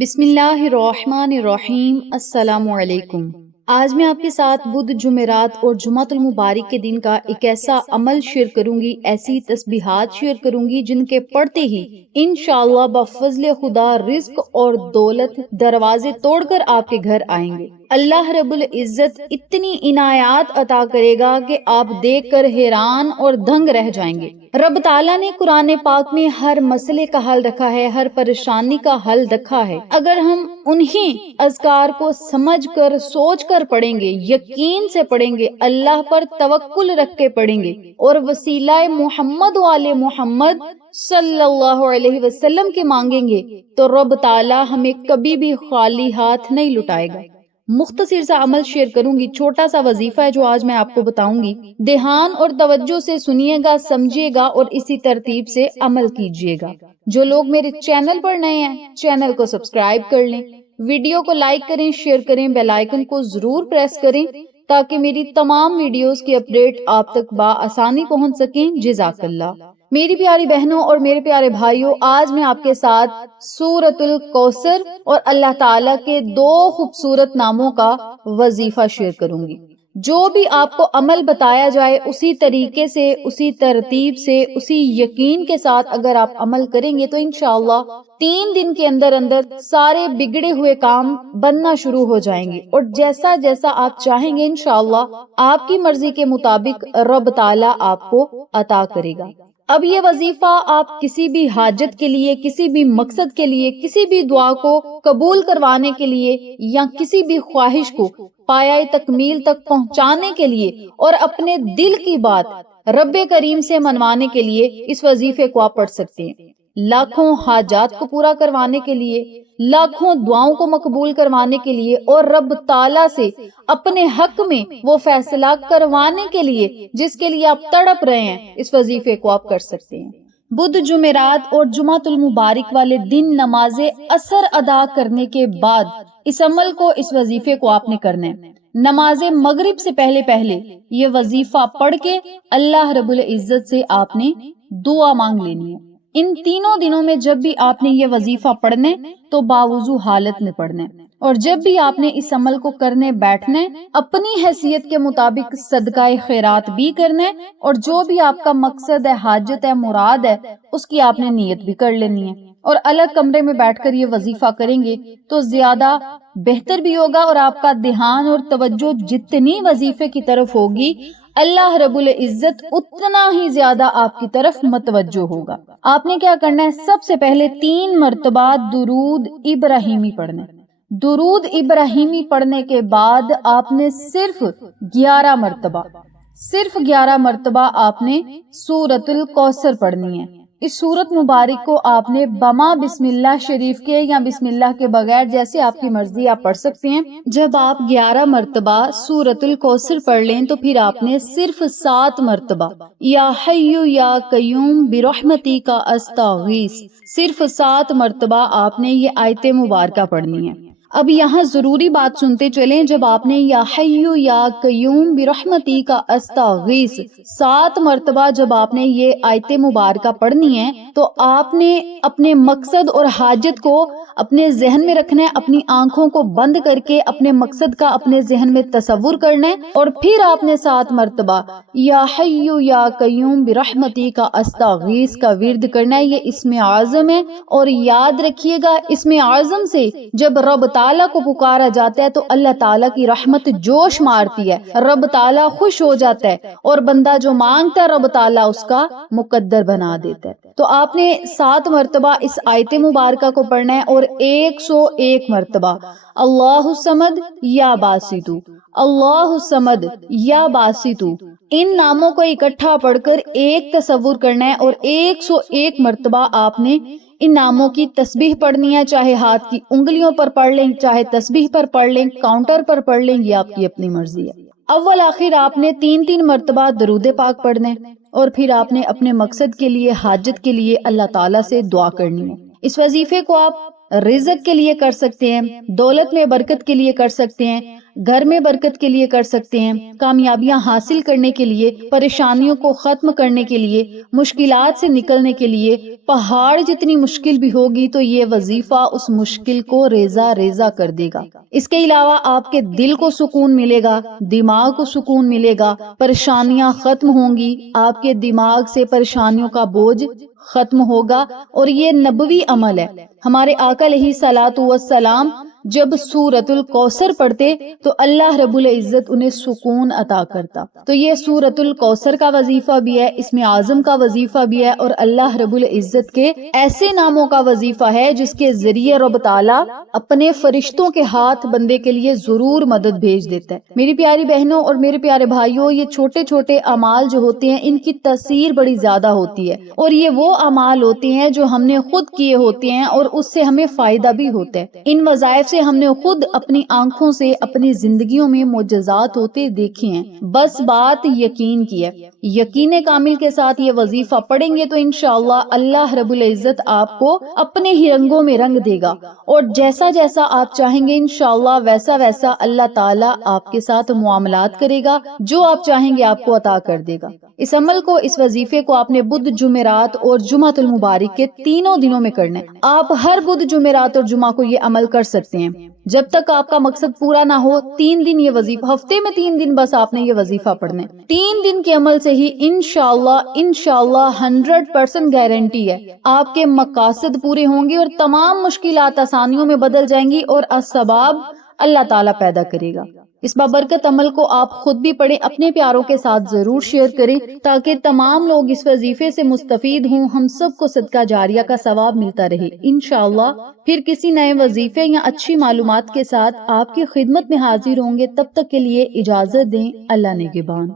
بسم اللہ الرحمن الرحیم۔ السلام علیکم۔ آج میں آپ کے ساتھ بدھ جمعرات اور جمعۃ المبارک کے دن کا ایک ایسا عمل شیئر کروں گی، ایسی تسبیحات شیئر کروں گی جن کے پڑھتے ہی انشاءاللہ بفضل خدا رزق اور دولت دروازے توڑ کر آپ کے گھر آئیں گے۔ اللہ رب العزت اتنی عنایات عطا کرے گا کہ آپ دیکھ کر حیران اور دنگ رہ جائیں گے۔ رب تعالیٰ نے قرآن پاک میں ہر مسئلے کا حل رکھا ہے، ہر پریشانی کا حل رکھا ہے۔ اگر ہم انہی اذکار کو سمجھ کر سوچ کر پڑھیں گے، یقین سے پڑھیں گے، اللہ پر توکل رکھ کے پڑھیں گے اور وسیلہ محمد والے محمد صلی اللہ علیہ وسلم کے مانگیں گے تو رب تعالیٰ ہمیں کبھی بھی خالی ہاتھ نہیں لٹائے گا۔ مختصر سا عمل شیئر کروں گی، چھوٹا سا وظیفہ ہے جو آج میں آپ کو بتاؤں گی۔ دھیان اور توجہ سے سنیے گا، سمجھیے گا اور اسی ترتیب سے عمل کیجیے گا۔ جو لوگ میرے چینل پر نئے ہیں، چینل کو سبسکرائب کر لیں، ویڈیو کو لائک کریں، شیئر کریں، بیل آئیکن کو ضرور پریس کریں تاکہ میری تمام ویڈیوز کی اپڈیٹ آپ تک بآسانی پہنچ سکیں۔ جزاک اللہ۔ میری پیاری بہنوں اور میرے پیارے بھائیوں، آج میں آپ کے ساتھ سورۃ الکوثر اور اللہ تعالیٰ کے دو خوبصورت ناموں کا وظیفہ شیئر کروں گی۔ جو بھی آپ کو عمل بتایا جائے اسی طریقے سے، اسی ترتیب سے، اسی یقین کے ساتھ اگر آپ عمل کریں گے تو انشاءاللہ 3 دن کے اندر سارے بگڑے ہوئے کام بننا شروع ہو جائیں گے، اور جیسا جیسا آپ چاہیں گے انشاءاللہ آپ کی مرضی کے مطابق رب تعالیٰ آپ کو عطا کرے گا۔ اب یہ وظیفہ آپ کسی بھی حاجت کے لیے، کسی بھی مقصد کے لیے، کسی بھی دعا کو قبول کروانے کے لیے یا کسی بھی خواہش کو پایہ تکمیل تک پہنچانے کے لیے اور اپنے دل کی بات رب کریم سے منوانے کے لیے اس وظیفے کو آپ پڑھ سکتے ہیں۔ لاکھوں حاجات کو پورا کروانے کے لیے، لاکھوں دعاؤں کو مقبول کروانے کے لیے اور رب تعالیٰ سے اپنے حق میں وہ فیصلہ کروانے کے لیے جس کے لیے آپ تڑپ رہے ہیں، اس وظیفے کو آپ کر سکتے ہیں۔ بدھ جمعرات اور جمعۃ المبارک والے دن نماز عصر ادا کرنے کے بعد اس عمل کو، اس وظیفے کو آپ نے کرنا ہے۔ نماز مغرب سے پہلے یہ وظیفہ پڑھ کے اللہ رب العزت سے آپ نے دعا مانگ لینی ہے۔ ان تینوں دنوں میں جب بھی آپ نے یہ وظیفہ پڑھنے تو باوضو حالت میں پڑھنے، اور جب بھی آپ نے اس عمل کو کرنے بیٹھنے اپنی حیثیت کے مطابق صدقہ خیرات بھی کرنے، اور جو بھی آپ کا مقصد ہے، حاجت ہے، مراد ہے، اس کی آپ نے نیت بھی کر لینی ہے۔ اور الگ کمرے میں بیٹھ کر یہ وظیفہ کریں گے تو زیادہ بہتر بھی ہوگا، اور آپ کا دھیان اور توجہ جتنی وظیفے کی طرف ہوگی اللہ رب العزت اتنا ہی زیادہ آپ کی طرف متوجہ ہوگا۔ آپ نے کیا کرنا ہے؟ سب سے پہلے 3 مرتبہ درود ابراہیمی پڑھنا ہے۔ درود ابراہیمی پڑھنے کے بعد آپ نے صرف 11 مرتبہ آپ نے سورۃ الکوثر پڑھنی ہے۔ اس سورت مبارک کو آپ نے بما بسم اللہ شریف کے یا بسم اللہ کے بغیر، جیسے آپ کی مرضی، آپ پڑھ سکتے ہیں۔ جب آپ 11 مرتبہ سورۃ الکوثر پڑھ لیں تو پھر آپ نے صرف 7 مرتبہ یا حیو یا قیوم برحمتک استغیث، صرف 7 مرتبہ آپ نے یہ آیت مبارکہ پڑھنی ہے۔ اب یہاں ضروری بات سنتے چلیں، جب آپ نے یا حیو یا قیوم برحمتک استغیث 7 مرتبہ جب آپ نے یہ آیت مبارکہ پڑھنی ہے تو آپ نے اپنے مقصد اور حاجت کو اپنے ذہن میں رکھنا ہے، اپنی آنکھوں کو بند کر کے اپنے مقصد کا اپنے ذہن میں تصور کرنا ہے، اور پھر آپ نے 7 مرتبہ یا حیو یا قیوم برحمتک استغیث کا ورد کرنا ہے۔ یہ اسم اعظم ہے، اور یاد رکھیے گا اسم اعظم سے جب رب تعالیٰ کو پکارا جاتا ہے تو اللہ تعالیٰ کی رحمت جوش مارتی ہے، رب تعالیٰ خوش ہو جاتا ہے، اور بندہ جو مانگتا ہے رب تعالیٰ اس کا مقدر بنا دیتا ہے۔ تو آپ نے 7 مرتبہ اس آیت مبارکہ کو پڑھنا ہے، اور 101 مرتبہ اللہ الصمد یا باسطو، اللہ الصمد یا باسطو، ان ناموں کو اکٹھا پڑھ کر ایک تصور کرنا ہے، اور 101 مرتبہ آپ نے ان ناموں کی تسبیح پڑھنی ہے، چاہے ہاتھ کی انگلیوں پر پڑھ لیں، چاہے تسبیح پر پڑھ لیں، کاؤنٹر پر پڑھ لیں، یہ آپ کی اپنی مرضی ہے۔ اول آخر آپ نے 3 مرتبہ درود پاک پڑھنے، اور پھر آپ نے اپنے مقصد کے لیے، حاجت کے لیے اللہ تعالیٰ سے دعا کرنی ہے۔ اس وظیفے کو آپ رزق کے لیے کر سکتے ہیں، دولت میں برکت کے لیے کر سکتے ہیں، گھر میں برکت کے لیے کر سکتے ہیں، کامیابیاں حاصل کرنے کے لیے، پریشانیوں کو ختم کرنے کے لیے، مشکلات سے نکلنے کے لیے۔ پہاڑ جتنی مشکل بھی ہوگی تو یہ وظیفہ اس مشکل کو ریزہ ریزہ کر دے گا۔ اس کے علاوہ آپ کے دل کو سکون ملے گا، دماغ کو سکون ملے گا، پریشانیاں ختم ہوں گی، آپ کے دماغ سے پریشانیوں کا بوجھ ختم ہوگا۔ اور یہ نبوی عمل ہے۔ ہمارے آقا علیہ الصلوۃ والسلام جب سورۃ الکوثر پڑھتے تو اللہ رب العزت انہیں سکون عطا کرتا۔ تو یہ سورۃ الکوثر کا وظیفہ بھی ہے، اسم اعظم کا وظیفہ بھی ہے، اور اللہ رب العزت کے ایسے ناموں کا وظیفہ ہے جس کے ذریعے رب تعالیٰ اپنے فرشتوں کے ہاتھ بندے کے لیے ضرور مدد بھیج دیتا ہے۔ میری پیاری بہنوں اور میرے پیارے بھائیوں، یہ چھوٹے چھوٹے اعمال جو ہوتے ہیں ان کی تاثیر بڑی زیادہ ہوتی ہے، اور یہ وہ اعمال ہوتے ہیں جو ہم نے خود کیے ہوتے ہیں اور اس سے ہمیں فائدہ بھی ہوتا ہے۔ ان وظائف سے ہم نے خود اپنی آنکھوں سے اپنی زندگیوں میں معجزات ہوتے دیکھے ہیں، بس بات یقین کی ہے۔ یقین کامل کے ساتھ یہ وظیفہ پڑھیں گے تو انشاءاللہ اللہ رب العزت آپ کو اپنے ہی رنگوں میں رنگ دے گا، اور جیسا جیسا آپ چاہیں گے انشاءاللہ ویسا ویسا اللہ تعالیٰ آپ کے ساتھ معاملات کرے گا، جو آپ چاہیں گے آپ کو عطا کر دے گا۔ اس عمل کو، اس وظیفے کو آپ نے بدھ، جمعرات اور جمعۃ المبارک کے تینوں دنوں میں کرنا ہے۔ آپ ہر بدھ، جمعرات اور جمعہ کو یہ عمل کر سکتے ہیں۔ جب تک آپ کا مقصد پورا نہ ہو 3 دن یہ وظیفہ، ہفتے میں 3 دن بس آپ نے یہ وظیفہ پڑھنا ہے۔ 3 دن کے عمل سے ہی انشاءاللہ 100% گارنٹی ہے آپ کے مقاصد پورے ہوں گے اور تمام مشکلات آسانیوں میں بدل جائیں گی، اور اسباب اللہ تعالیٰ پیدا کرے گا۔ اس بابرکت عمل کو آپ خود بھی پڑھیں، اپنے پیاروں کے ساتھ ضرور شیئر کریں تاکہ تمام لوگ اس وظیفے سے مستفید ہوں، ہم سب کو صدقہ جاریہ کا ثواب ملتا رہے انشاءاللہ۔ پھر کسی نئے وظیفے یا اچھی معلومات کے ساتھ آپ کی خدمت میں حاضر ہوں گے، تب تک کے لیے اجازت دیں۔ اللہ نگہبان۔